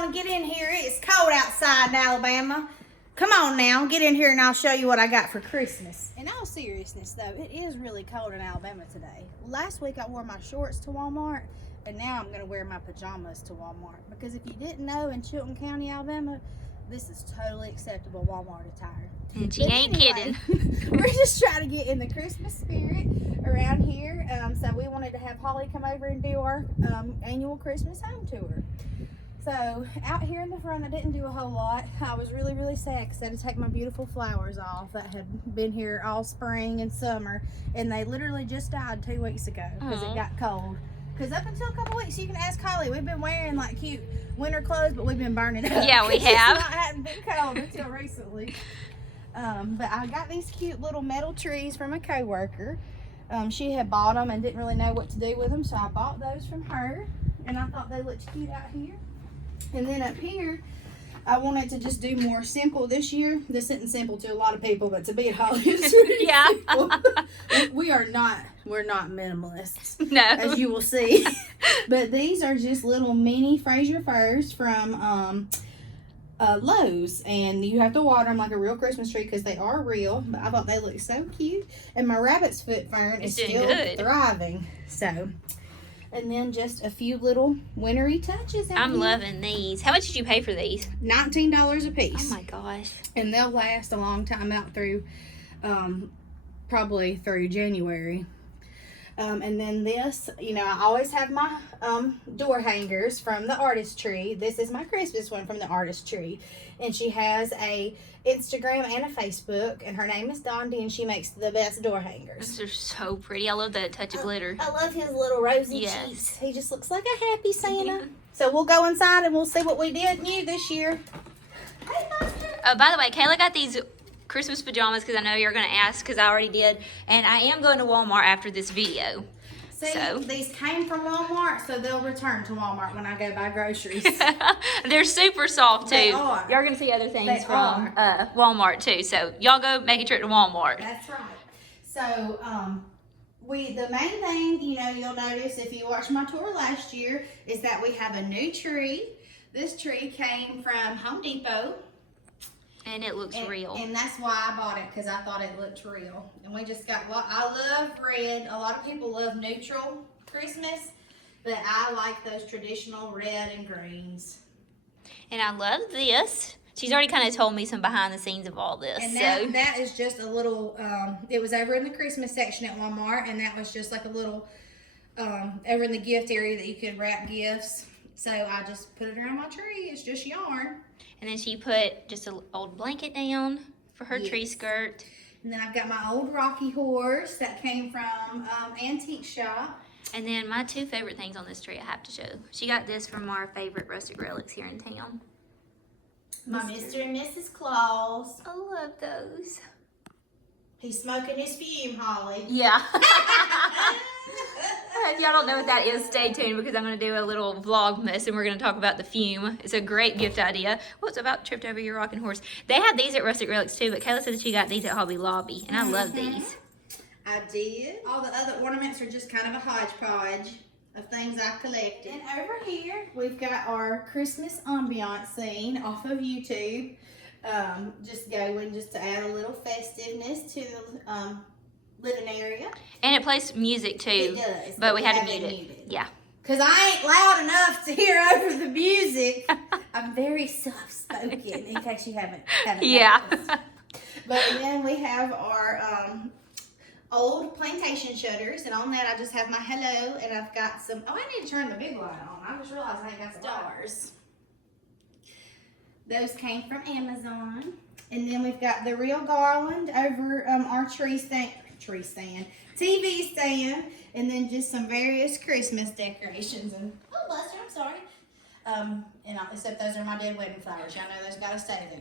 want to get in here. It's cold outside in Alabama. Come on now, get in here and I'll show you what I got for Christmas. In all seriousness though, it is really cold in Alabama today. Last week I wore my shorts to Walmart, and now I'm going to wear my pajamas to Walmart. Because if you didn't know, in Chilton County, Alabama, this is totally acceptable Walmart attire. And she ain't kidding. We're just trying to get in the Christmas spirit around here. So we wanted to have Holly come over and do our annual Christmas home tour. So out here in the front, I didn't do a whole lot. I was really, really sad because I had to take my beautiful flowers off that had been here all spring and summer. And they literally just died 2 weeks ago because it got cold. Because up until a couple weeks, you can ask Holly, we've been wearing like cute winter clothes, but we've been burning up. Yeah, we have. It hadn't been cold until recently. But I got these cute little metal trees from a coworker. She had bought them and didn't really know what to do with them, so I bought those from her. And I thought they looked cute out here. And then up here, I wanted to just do more simple this year. This isn't simple to a lot of people, but to be at Holly, it's really simple. We're not minimalists, No. as you will see. But these are just little mini Fraser firs from Lowe's, and you have to water them like a real Christmas tree because they are real. But I thought they looked so cute, and my rabbit's foot fern is still thriving. So. And then just a few little wintry touches. I'm loving these. How much did you pay for these? $19 a piece. Oh my gosh. And they'll last a long time out through, probably through January. And then this, you know, I always have my door hangers from the artist tree. This is my Christmas one from the artist tree. And she has a Instagram and a Facebook, and her name is Dondi, and she makes the best door hangers. These are so pretty. I love that touch of glitter. I love his little rosy cheeks. He just looks like a happy Santa. Yeah. So we'll go inside and we'll see what we did new this year. Hey, Buster. By the way, Kayla got these Christmas pajamas because I know you're going to ask, because I already did. And I am going to Walmart after this video. See, these came from Walmart, so they'll return to Walmart when I go buy groceries. They're super soft, too. They are. Y'all going to see other things from Walmart, too. So y'all go make a trip to Walmart. That's right. So, the main thing, you know, you'll notice if you watched my tour last year, is that we have a new tree. This tree came from Home Depot. And it looks real. And that's why I bought it, because I thought it looked real. And we just got, I love red. A lot of people love neutral Christmas, but I like those traditional red and greens. And I love this. She's already kind of told me some behind the scenes of all this. And that is just a little, it was over in the Christmas section at Walmart, and that was just like a little, over in the gift area that you could wrap gifts. So I just put it around my tree. It's just yarn. And then she put just an old blanket down for her tree skirt. And then I've got my old Rocky horse that came from Antique Shop. And then my two favorite things on this tree I have to show. She got this from our favorite rustic relics here in town. My Mr. and Mrs. Claus. I love those. He's smoking his fume, Holly. Yeah. If y'all don't know what that is, stay tuned, because I'm going to do a little vlogmas and we're going to talk about the fume. It's a great gift idea. Well, it's about tripped over your rocking horse. They had these at Rustic Relics too, but Kayla said that she got these at Hobby Lobby, and I love these. I did. All the other ornaments are just kind of a hodgepodge of things I collected. And over here, we've got our Christmas ambiance scene off of YouTube. Just going just to add a little festiveness to the living area. And it plays music too. It does. But we had to mute it. Muted. Yeah. Because I ain't loud enough to hear over the music. I'm very soft-spoken, in case you haven't Yeah. noticed. But then we have our old plantation shutters, and on that I just have my hello, and I've got some, I need to turn the big light on. I just realized I ain't got stars. Those came from Amazon. And then we've got the real garland over our TV stand, and then just some various Christmas decorations. And oh, Buster, I'm sorry. Except those are my dead wedding flowers. Y'all know those gotta stay there.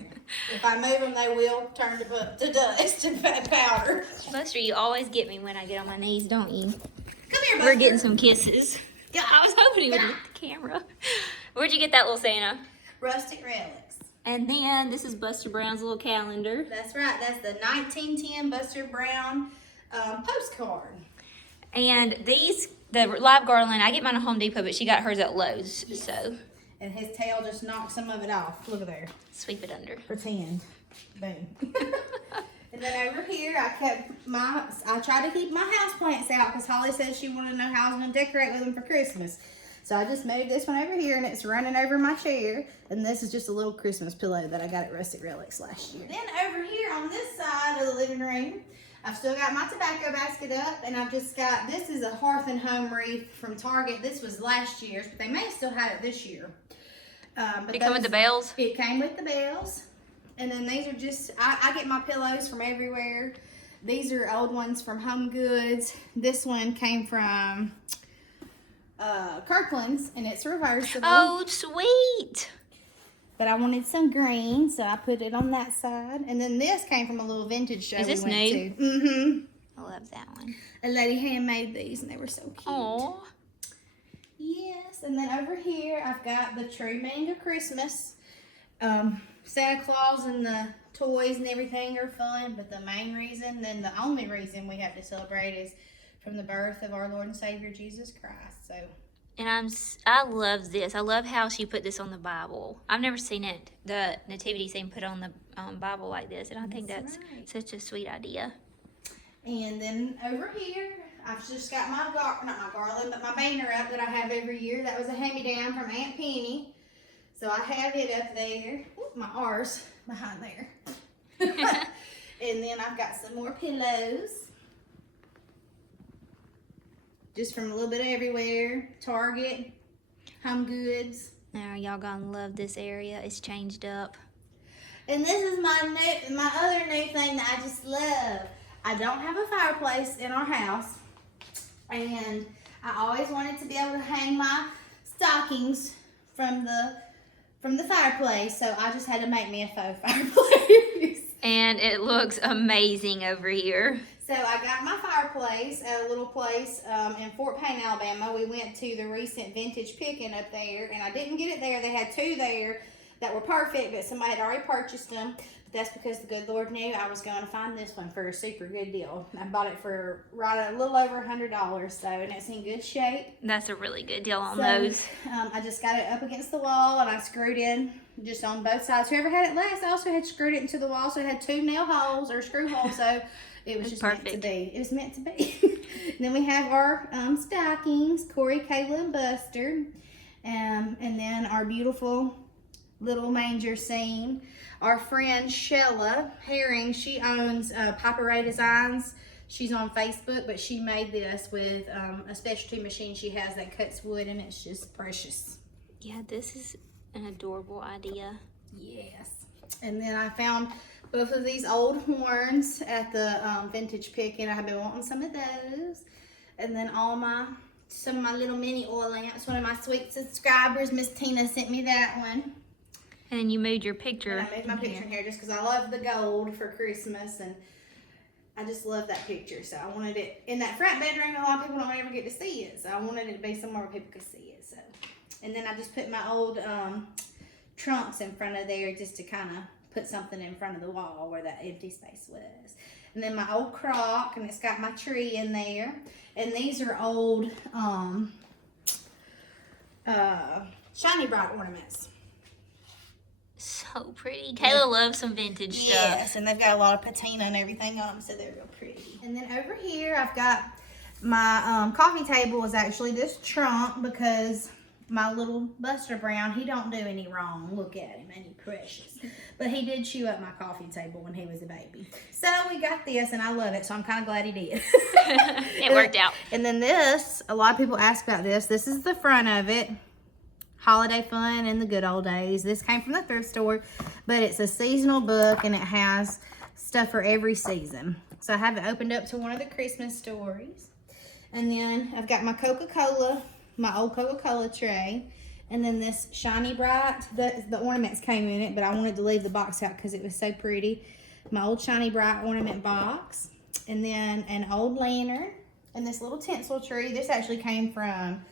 If I move them, they will turn to dust and powder. Buster, you always get me when I get on my knees, don't you? Come here, Buster. We're getting some kisses. I was hoping he would look at the camera. Where'd you get that little Santa? Rustic Relics. And then this is Buster Brown's little calendar. That's right. That's the 1910 Buster Brown postcard. And these, the live garland, I get mine at Home Depot, but she got hers at Lowe's. Yes. So and his tail just knocked some of it off. Look at there. Sweep it under. Pretend. Boom. And then over here, I tried to keep my house plants out because Holly said she wanted to know how I was going to decorate with them for Christmas. So I just moved this one over here, and it's running over my chair. And this is just a little Christmas pillow that I got at Rustic Relics last year. Then over here on this side of the living room, I've still got my tobacco basket up, and I've just got, this is a Hearth and Home wreath from Target. This was last year's, but they may still have it this year. But It come with the bells? It came with the bells. And then these are just, I get my pillows from everywhere. These are old ones from Home Goods. This one came from Kirkland's, and it's reversible. Oh, sweet. But I wanted some green, so I put it on that side. And then this came from a little vintage show Is this we went new? to. Mm-hmm. I love that one. A lady handmade these, and they were so cute. Aw. Yes, and then over here, I've got the true meaning of Christmas. Santa Claus and the toys and everything are fun, but the main reason, and the only reason we have to celebrate is from the birth of our Lord and Savior, Jesus Christ. So. And I love this. I love how she put this on the Bible. I've never seen it, the nativity scene put on the Bible like this, and I think that's right. such a sweet idea. And then over here, I've just got my, not my garland, but my banner up that I have every year. That was a hand-me-down from Aunt Penny. So I have it up there. Ooh, my R's behind there. And then I've got some more pillows. Just from a little bit of everywhere. Target, Home Goods. Now y'all gonna love this area. It's changed up. And this is my other new thing that I just love. I don't have a fireplace in our house. And I always wanted to be able to hang my stockings from the fireplace, so I just had to make me a faux fireplace. And it looks amazing over here. So I got my fireplace at a little place in Fort Payne, Alabama. We went to the recent vintage picking up there, and I didn't get it there. They had two there that were perfect, but somebody had already purchased them. But that's because the good Lord knew I was going to find this one for a super good deal. I bought it for a little over $100, so, and it's in good shape. That's a really good deal on those. I just got it up against the wall, and I screwed in just on both sides. Whoever had it last also had screwed it into the wall, so it had 2 nail holes or screw holes, so it was just perfect. meant to be. It was meant to be. Then we have our stockings, Corey, Kayla, and Buster. And then our beautiful little manger scene. Our friend Shella Herring, she owns Piper Ray Designs. She's on Facebook, but she made this with a specialty machine she has that cuts wood, and it's just precious. Yeah, this is an adorable idea. Yes. And then I found both of these old horns at the vintage pick, and I have been wanting some of those. And then some of my little mini oil lamps. One of my sweet subscribers, Miss Tina, sent me that one. And then you moved your picture. And I moved my picture in here just because I love the gold for Christmas, and I just love that picture. So I wanted it in that front bedroom. A lot of people don't ever get to see it, so I wanted it to be somewhere where people could see it. So, and then I just put my old trunks in front of there just to kind of put something in front of the wall where that empty space was. And then my old crock, and it's got my tree in there. And these are old shiny bright ornaments. So pretty. Kayla loves some vintage stuff. Yes, and they've got a lot of patina and everything on them, so they're real pretty. And then over here, I've got my coffee table is actually this trunk because my little Buster Brown, he don't do any wrong. Look at him, and he's precious. But he did chew up my coffee table when he was a baby. So we got this, and I love it, so I'm kind of glad he did. It worked out. And then this, a lot of people ask about this. This is the front of it. Holiday fun in the good old days. This came from the thrift store, but it's a seasonal book, and it has stuff for every season. So I have it opened up to one of the Christmas stories. And then I've got my Coca-Cola, my old Coca-Cola tray, and then this shiny bright, the ornaments came in it, but I wanted to leave the box out because it was so pretty. My old shiny bright ornament box, and then an old lantern, and this little tinsel tree. This actually came from,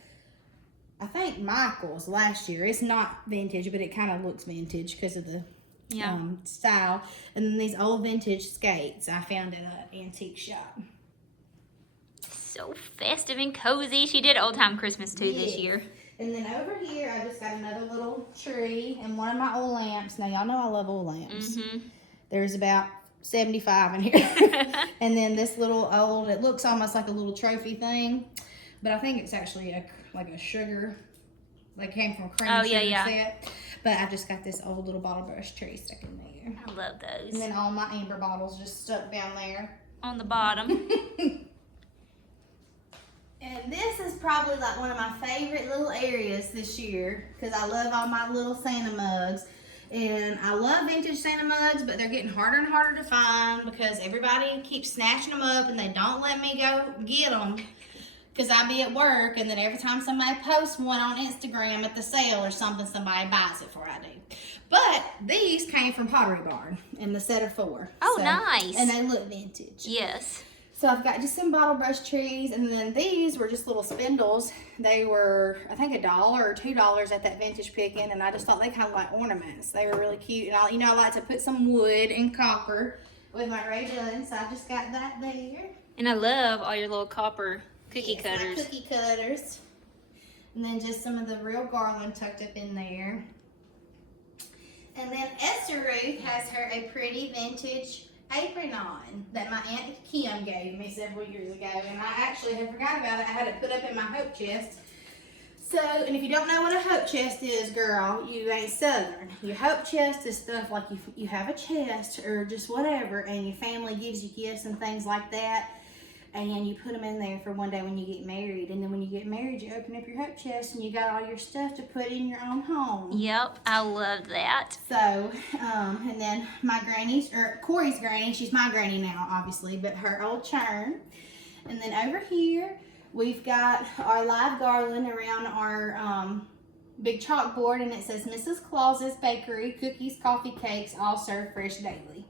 I think, Michael's last year. It's not vintage, but it kind of looks vintage because of the style. And then these old vintage skates I found at an antique shop. So festive and cozy. She did Old Time Christmas too this year. And then over here, I just got another little tree and one of my oil lamps. Now, y'all know I love oil lamps. Mm-hmm. There's about 75 in here. And then this little old, it looks almost like a little trophy thing, but I think it's actually like a sugar, like came from a cream sugar set. But I just got this old little bottle brush tree stuck in there. I love those. And then all my amber bottles just stuck down there. On the bottom. And this is probably like one of my favorite little areas this year because I love all my little Santa mugs. And I love vintage Santa mugs, but they're getting harder and harder to find because everybody keeps snatching them up and they don't let me go get them because I be at work, and then every time somebody posts one on Instagram at the sale or something, somebody buys it before I do. But these came from Pottery Barn in the set of 4. Oh, nice. And they look vintage. Yes. So I've got just some bottle brush trees, and then these were just little spindles. They were, I think, $1 or $2 at that vintage picking, and I just thought they kind of like ornaments. They were really cute, and I like to put some wood and copper with my Ray Dunn, so I just got that there. And I love all your little copper cookie cutters. My cookie cutters. And then just some of the real garland tucked up in there. And then Esther Ruth has her a pretty vintage apron on that my Aunt Kim gave me several years ago, and I actually had forgot about it. I had it put up in my hope chest. So, and if you don't know what a hope chest is, girl, you ain't Southern. Your hope chest is stuff like you have a chest or just whatever, and your family gives you gifts and things like that, and you put them in there for one day when you get married. And then when you get married, you open up your hope chest and you got all your stuff to put in your own home. Yep, I love that. So, and then my granny's, or Corey's granny, she's my granny now, obviously, but her old churn. And then over here, we've got our live garland around our big chalkboard, and it says Mrs. Claus's Bakery, cookies, coffee, cakes, all served fresh daily.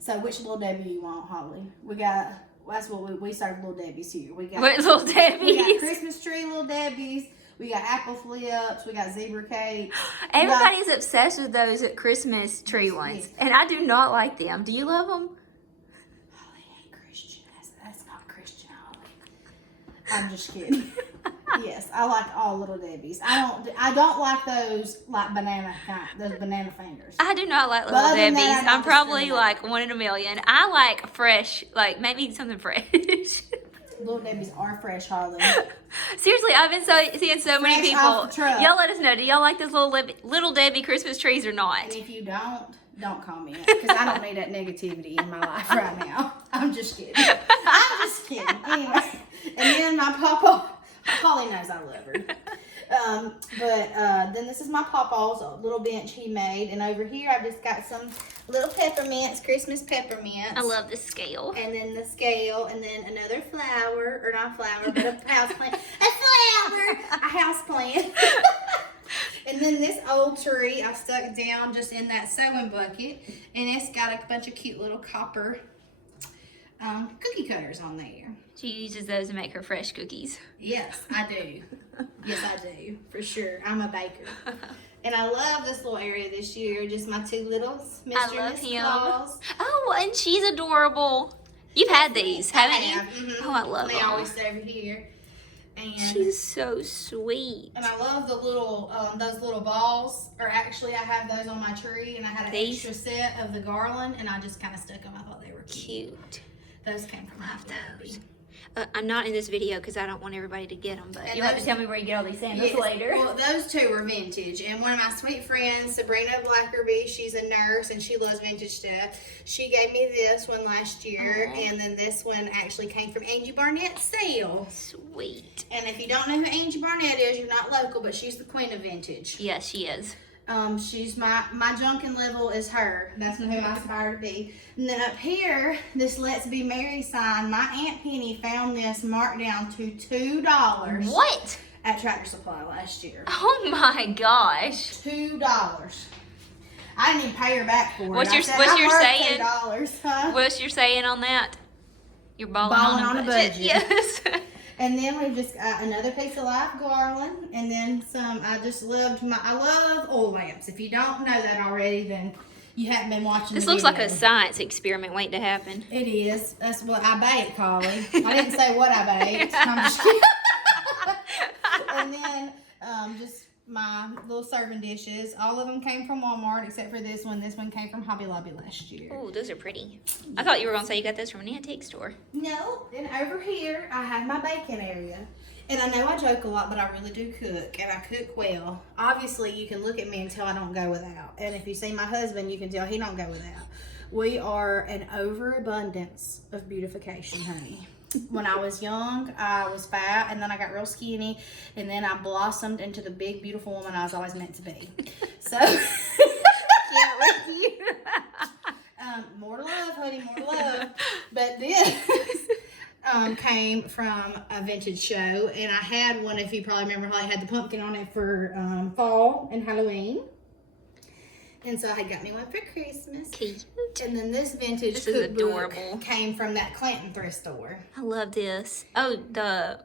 So which Little Debbie you want, Holly? We got, that's what we serve Little Debbie's here. We got what Little Debbie's? We got Christmas tree Little Debbie's. We got apple flips. We got zebra cakes. Everybody's obsessed with those Christmas tree ones, and I do not like them. Do you love them? Holly ain't Christian. That's not Christian, Holly. I'm just kidding. Yes, I like all Little Debbie's. I don't like those like those banana fingers. I do not like Little Debbie's. I'm probably like one in a million. I like fresh, like maybe something fresh. Little Debbie's are fresh, Holly. Seriously, I've been seeing so many Fresh people. off the truck. Y'all let us know. Do y'all like those Little Debbie Christmas trees or not? And if you don't call me because I don't need that negativity in my life right now. I'm just kidding. I'm just kidding. Anyway, and then my papa. Holly knows I love her. But then this is my papa's little bench he made. And over here I've just got some little peppermints, Christmas peppermints. I love the scale. And then the scale. And then another flower, or not a flower, but a house plant. A flower! A house plant. And then this old tree I stuck down just in that sewing bucket. And it's got a bunch of cute little copper cookie cutters on there. She uses those to make her fresh cookies. Yes, I do. Yes, I do. For sure. I'm a baker. And I love this little area this year. Just my 2 little Mr. and Miss Claus. Oh, and she's adorable. You've had these, haven't you? Mm-hmm. Oh, I love them. They always stay over here. And she's so sweet. And I love the little, those little balls. Or actually, I have those on my tree. And I had an extra set of the garland. And I just kind of stuck them. I thought they were cute. Those came from those. I'm not in this video because I don't want everybody to get them, but you have to tell me where you get all these sandals later. Well, those 2 were vintage, and one of my sweet friends, Sabrina Blackerby, she's a nurse and she loves vintage stuff. She gave me this one last year, and then this one actually came from Angie Barnett's sale. Sweet. And if you don't know who Angie Barnett is, you're not local, but she's the queen of vintage. Yes, she is. She's my junkin level is her. That's who I aspire to be. And then up here, this Let's Be Merry sign, my Aunt Penny found this marked down to $2. What? At Tractor Supply last year. Oh my gosh. $2. I didn't even pay her back for it. What's your saying? $2, huh? What's your saying on that? You're balling on a budget. Yes. And then we've just got another piece of live garland, and then some. I love oil lamps. If you don't know that already, then you haven't been watching. This looks like a science experiment waiting to happen. It is. That's what I baked, Holly. I didn't say what I baked. I'm just kidding. And Just my little serving dishes. All of them came from Walmart except for this one. This one came from Hobby Lobby last year. Oh, those are pretty. I thought you were going to say you got those from an antique store. No, and over here I have my bacon area. And I know I joke a lot, but I really do cook, and I cook well. Obviously, you can look at me and tell I don't go without. And if you see my husband, you can tell he don't go without. We are an overabundance of beautification, honey. When I was young, I was fat, and then I got real skinny, and then I blossomed into the big, beautiful woman I was always meant to be. So, Yeah, with you. more to love, honey, more to love. But this came from a vintage show, and I had one, if you probably remember, how I had the pumpkin on it for fall and Halloween. And so I had got me one for Christmas. Cute. And then this vintage This is cookbook adorable. came from that Clanton thrift store. I love this. Oh, the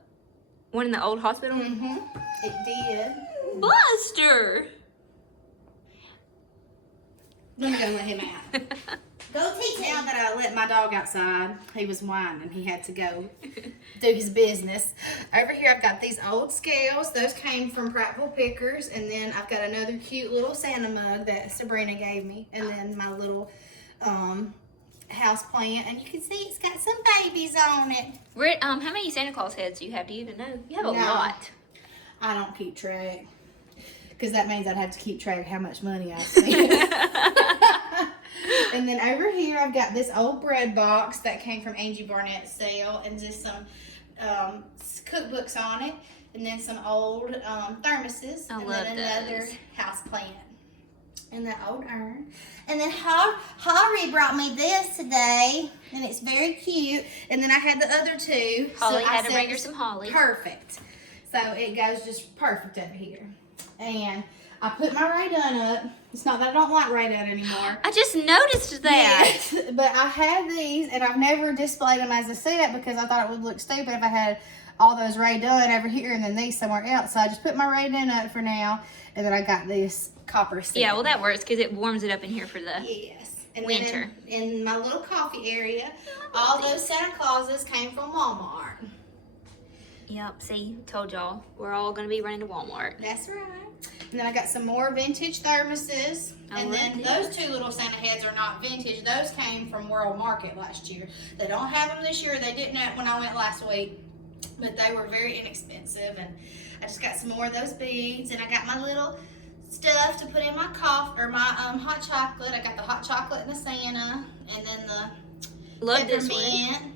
one in the old hospital? Mm-hmm. It did. Buster! Let me go let him out. Go teach him. Now that I let my dog outside, he was whining. He had to go do his business. Over here, I've got these old scales. Those came from Prattville Pickers. And then I've got another cute little Santa mug that Sabrina gave me. And then my little house plant. And you can see it's got some babies on it. Where, how many Santa Claus heads do you have? Do you even know? You have a No. lot. I don't keep track. Because that means I'd have to keep track of how much money I spend. And then over here, I've got this old bread box that came from Angie Barnett's sale, and just some cookbooks on it, and then some old thermoses, I and love then another those. house plant, and that old urn. And then Harry brought me this today, and it's very cute. And then I had the other two. Holly so I had to said bring her some holly. perfect. So it goes just perfect over here. And I put my Ray Dunn up. It's not that I don't like Ray Dunn anymore. I just noticed that. Yes, but I had these, and I've never displayed them as a setup because I thought it would look stupid if I had all those Ray Dunn over here and then these somewhere else. So I just put my Ray Dunn up for now, and then I got this copper set. Yeah, well, that works because it warms it up in here for the Yes. And winter. then in my little coffee area, all those Santa Clauses came from Walmart. Yep, see, told y'all. We're all going to be running to Walmart. That's right. And then I got some more vintage thermoses. I And love then this. those two little Santa heads are not vintage. Those came from World Market last year. They don't have them this year. They didn't when I went last week. But they were very inexpensive. And I just got some more of those beads. And I got my little stuff to put in my coffee, or my hot chocolate. I got the hot chocolate and the Santa. And then the Love this one. peppermint.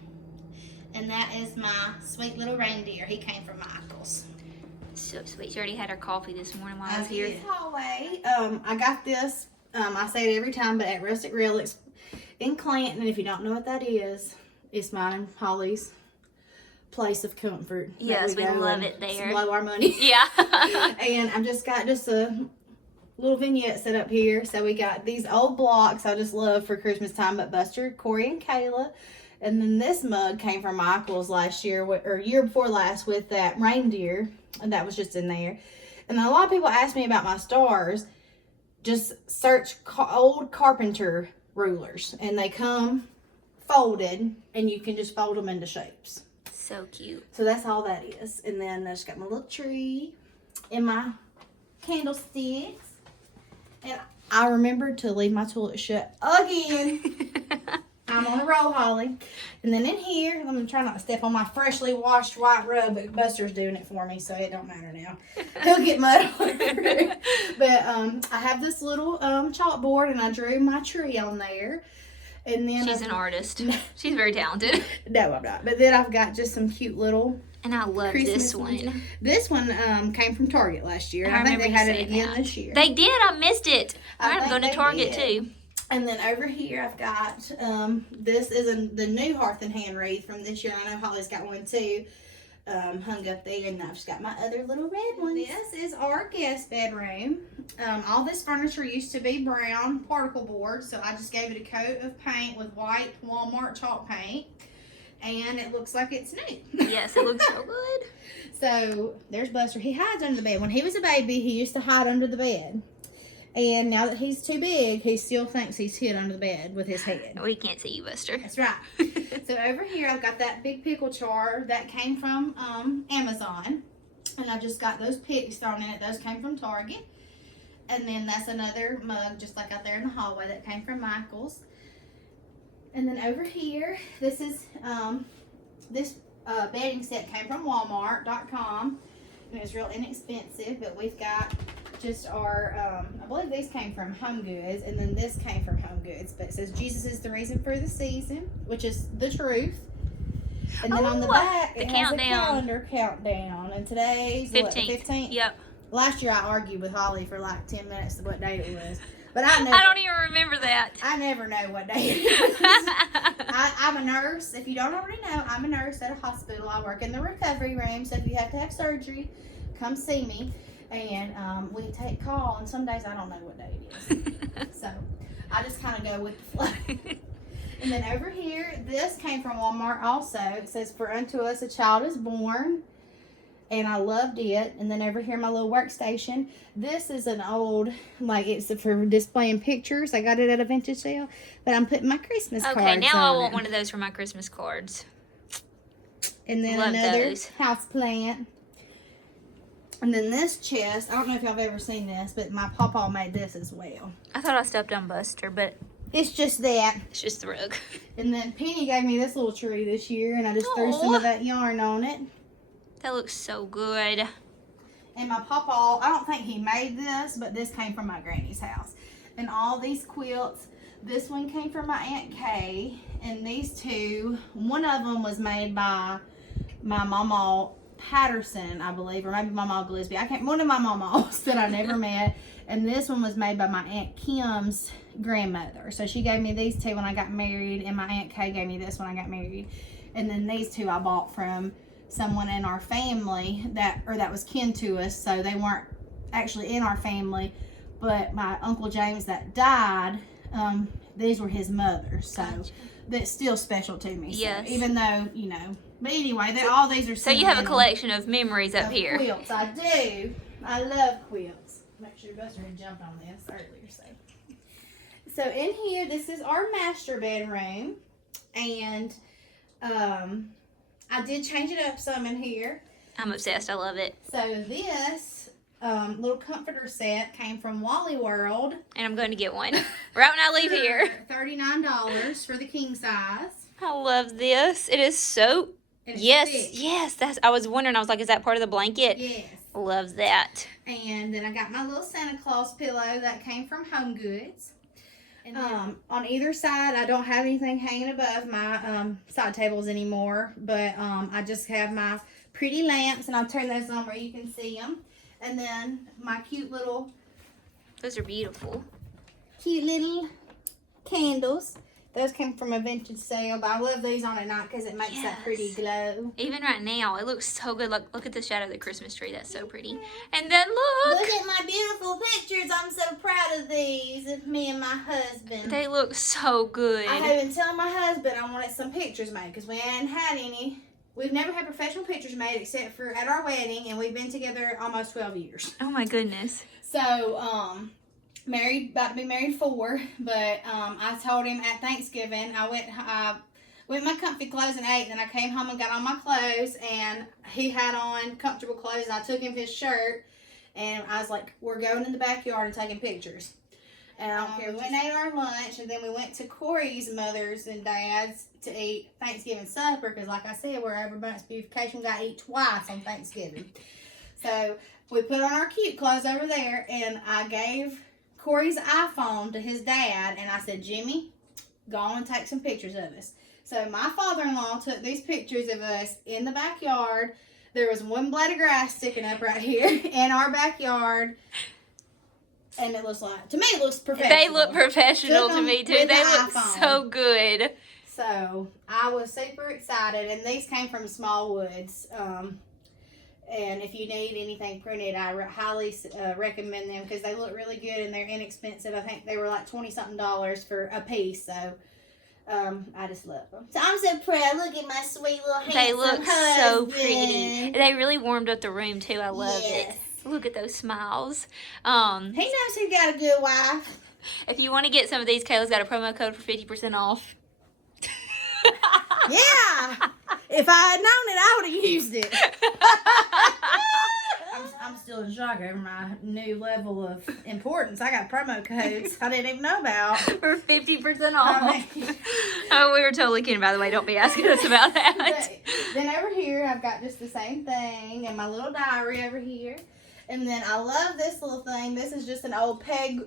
And that is my sweet little reindeer. He came from Michael's. So sweet. She already had her coffee this morning while I was here. Hallway. I got this. I say it every time, but at Rustic Relics in Clanton. And if you don't know what that is, it's mine and Holly's place of comfort. that Yes, we go love and it there. Blow our money. Yeah. And I've just got a little vignette set up here. So we got these old blocks I just love for Christmas time. But Buster, Corey, and Kayla. And then this mug came from Michael's last year, or year before last, with that reindeer. And that was just in there. And then a lot of people ask me about my stars. Just search old carpenter rulers. And they come folded. And you can just fold them into shapes. So cute. So that's all that is. And then I just got my little tree and my candlesticks. And I remembered to leave my toilet shut again. I'm on a roll, Holly. And then in here, let me try not to step on my freshly washed white rug, but Buster's doing it for me, so it don't matter now. He'll get mud all over it. But I have this little chalkboard, and I drew my tree on there. And then She's an artist. She's very talented. No, I'm not. But then I've got just some cute little And I love Christmas this one. This one came from Target last year. I I think remember they you had it saying again that. this year. They did. I missed it. I I'm going to think they Target did. too. And then over here I've got, this is the new Hearth and Hand wreath from this year. I know Holly's got one too, hung up there. And I've just got my other little red one. This is our guest bedroom. All this furniture used to be brown particle board, so I just gave it a coat of paint with white Walmart chalk paint. And it looks like it's new. Yes, it looks so good. So there's Buster. He hides under the bed. When he was a baby, he used to hide under the bed. And now that he's too big, he still thinks he's hid under the bed with his head. We can't see you, Buster. That's right. So over here, I've got that big pickle jar that came from Amazon. And I just got those picks thrown in it. Those came from Target. And then that's another mug, just like out there in the hallway, that came from Michael's. And then over here, this is, this bedding set came from Walmart.com. And it's real inexpensive, but we've got just our, I believe these came from Home Goods, and then this came from Home Goods. But it says, Jesus is the reason for the season, which is the truth. And then on the back, it has a calendar countdown. And today's 15th. What, the 15th? Yep. Last year I argued with Holly for like 10 minutes of what day it was. But I don't even remember that. I never know what day it is. I'm a nurse. If you don't already know, I'm a nurse at a hospital. I work in the recovery room. So if you have to have surgery, come see me. And we take call. And some days I don't know what day it is. So I just kind of go with the flow. And then over here, this came from Walmart also. It says, for unto us a child is born. And I loved it. And then over here, my little workstation. This is an old, like, it's for displaying pictures. I got it at a vintage sale. But I'm putting my Christmas cards Okay, now I on want it. one of those for my Christmas cards. And then Love another those. house plant. And then this chest, I don't know if y'all have ever seen this, but my pawpaw made this as well. I thought I stepped on Buster, but It's just that. it's just the rug. And then Penny gave me this little tree this year, and I just threw some of that yarn on it. That looks so good. And my pawpaw, I don't think he made this, but this came from my granny's house. And all these quilts, this one came from my Aunt Kay, and these two, one of them was made by my mama Patterson, I believe, or maybe Mama Gillespie. One of my mamas that I never met. And this one was made by my Aunt Kim's grandmother. So she gave me these two when I got married, and my Aunt Kay gave me this when I got married. And then these two I bought from someone in our family that was kin to us. So they weren't actually in our family, but my Uncle James that died, these were his mother. So Gotcha. that's still special to me. Yes. So even though, you know, but anyway, all these are So you have a sentimental collection of memories up of here. quilts. I do. I love quilts. Make sure Buster had jumped on this earlier. So in here, this is our master bedroom, and I did change it up some in here. I'm obsessed. I love it. So this little comforter set came from Wally World. And I'm going to get one right when I leave here. $39 for the king size. I love this. It is so... And it's Yes, thick. yes. I was wondering. I was like, is that part of the blanket? Yes. Love that. And then I got my little Santa Claus pillow that came from Home Goods. And on either side, I don't have anything hanging above my side tables anymore. But I just have my pretty lamps, and I'll turn those on where you can see them. And then my cute little Those are beautiful. candles. Those came from a vintage sale, but I love these on at night because it makes that pretty glow. Even right now, it looks so good. Look at the shadow of the Christmas tree. That's so pretty. And then look. Look at my beautiful pictures. I'm so proud of these of me and my husband. They look so good. I have been telling my husband I wanted some pictures made because we hadn't had any. We've never had professional pictures made except for at our wedding, and we've been together almost 12 years. Oh my goodness. So, about to be married 4, but I told him at Thanksgiving, I went in my comfy clothes and ate, and I came home and got on my clothes, and he had on comfortable clothes, and I took him his shirt, and I was like, we're going in the backyard and taking pictures. And I don't care. We went and ate our lunch, and then we went to Corey's mother's and dad's to eat Thanksgiving supper, because like I said, we're over Bunts Beautification. We got to eat twice on Thanksgiving. So we put on our cute clothes over there, and I gave Corey's iPhone to his dad, and I said, Jimmy, go on and take some pictures of us. So my father-in-law took these pictures of us in the backyard. There was one blade of grass sticking up right here in our backyard. And it looks like, to me, it looks professional. They look professional to me, too. With They the look iPhone. so good. So I was super excited, and these came from Smallwoods. And if you need anything printed, I highly recommend them because they look really good and they're inexpensive. I think they were like $20-something for a piece. So I just love them. So I'm so proud. Look at my sweet little handsome They look so husband. pretty. They really warmed up the room, too. I love Yes. it. Look at those smiles. He knows he got a good wife. If you want to get some of these, Kayla's got a promo code for 50% off. Yeah. If I had known it, I would have used it. I'm still in shock over my new level of importance. I got promo codes I didn't even know about. For 50% off. Oh, we were totally kidding, by the way. Don't be asking us about that. But then over here, I've got just the same thing, and my little diary over here. And then I love this little thing. This is just an old peg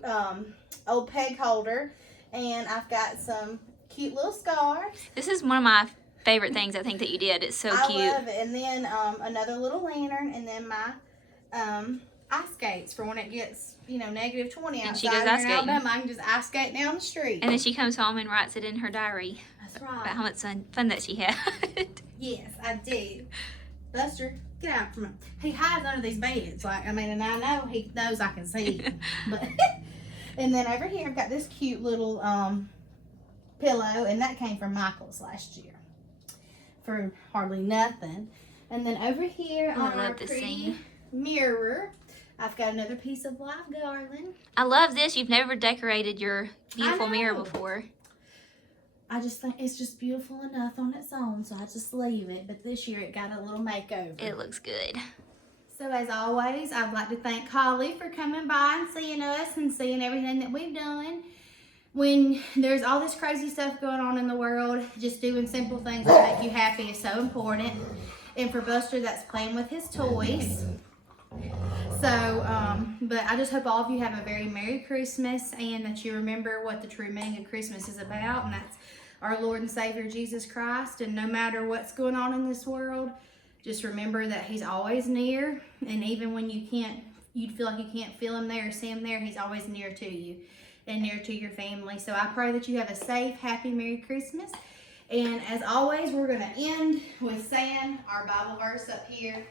holder, and I've got some cute little scarves. This is one of my favorite things I think that you did. It's so cute. I love it. And then another little lantern, and then my ice skates for when it gets, negative 20 outside. And she goes ice skating. Alabama, I can just ice skate down the street. And then she comes home and writes it in her diary. That's right. About how much fun that she had. Yes, I do. Buster, get out from him. He hides under these beds. And I know he knows I can see him. But and then over here, I've got this cute little pillow, and that came from Michael's last year for hardly nothing. And then over here on our pretty mirror, I've got another piece of live garland. I love this. You've never decorated your beautiful mirror before. I just think it's just beautiful enough on its own, so I just leave it. But this year it got a little makeover. It looks good. So as always, I'd like to thank Holly for coming by and seeing us and seeing everything that we've done. When there's all this crazy stuff going on in the world, just doing simple things that make you happy is so important. And for Buster, that's playing with his toys. So, but I just hope all of you have a very Merry Christmas, and that you remember what the true meaning of Christmas is about, and that's our Lord and Savior Jesus Christ. And no matter what's going on in this world, just remember that He's always near, and even when you feel like you can't feel Him there or see Him there, He's always near to you and near to your family. So I pray that you have a safe, happy, Merry Christmas. And as always, we're going to end with saying our Bible verse up here.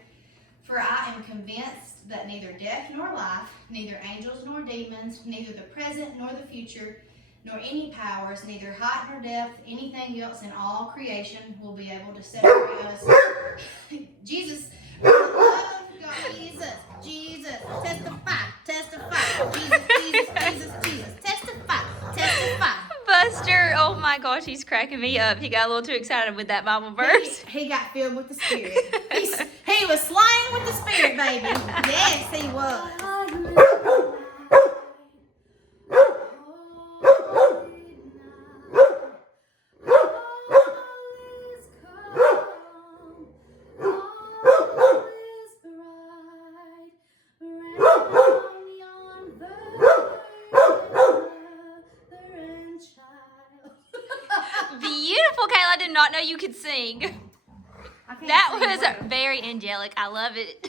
For I am convinced that neither death nor life, neither angels nor demons, neither the present nor the future, nor any powers, neither height nor depth, anything else in all creation will be able to separate us. Jesus, love God, Jesus, testify, Jesus, testify. Buster, oh my gosh, he's cracking me up. He got a little too excited with that Bible verse. He got filled with the Spirit. He was slain with the Spirit, baby. Yes, he was. Beautiful, Kayla. I did not know you could sing. That was very angelic. I love it.